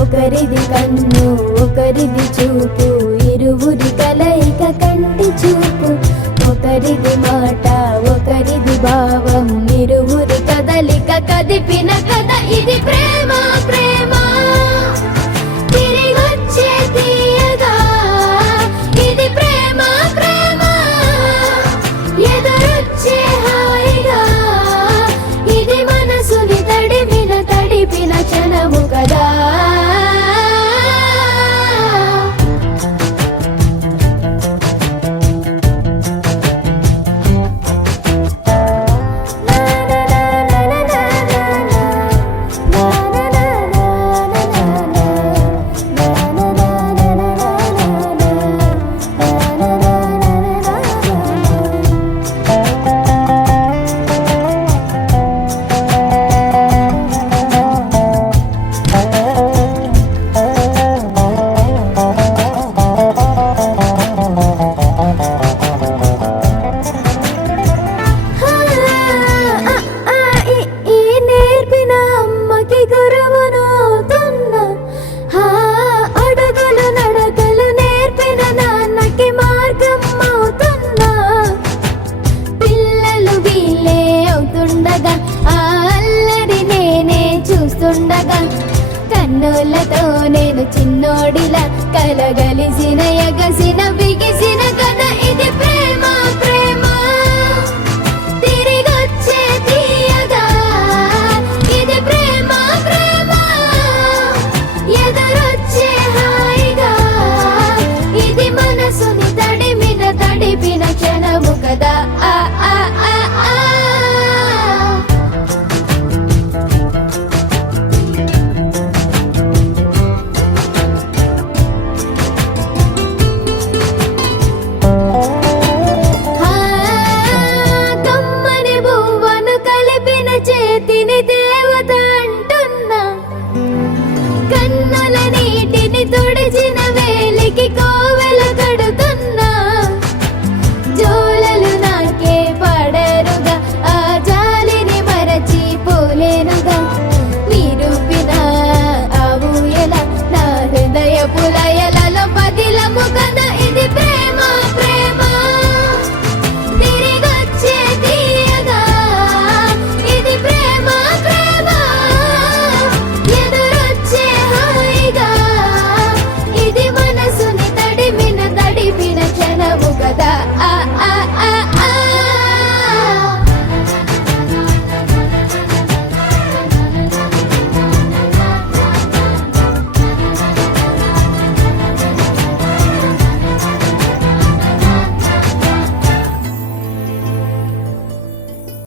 ఒకరిది కన్ను ఒకరిది చూపు, ఇరువురి కలయిక కంటి చూపు. ఒకరిది మాట ఒకరిది భావం, ఇరువురి కదలిక కదిపిన కథ ఇది ప్రేమ. ప్రేమ తిరిగొచ్చే తీయగా ఇది ప్రేమ. ప్రేమ ఎదురొచ్చే హాయిగా ఇది మనసుని తడిపిన క్షణము కదా. కన్నులతో నేను చిన్నోడిలా కలగలిసిన ఎగసిన బిగిసిన కథ ఇది ప్రేమ. ప్రేమ తిరిగొచ్చే తీయగా ఇది ప్రేమ. ప్రేమ ఎదురొచ్చే హాయిగా ఇది మనసుని తడిపిన క్షణము కదా. ఆ ఆ ఆ ఆ చేతిని దేవత అంటున్నా, కన్నుల నీటిని తుడిచిన వేలికి కోవెల కడుతున్నా. జోలలు నాకే పడరుగా ఆ జాలిని మరచి పోలేను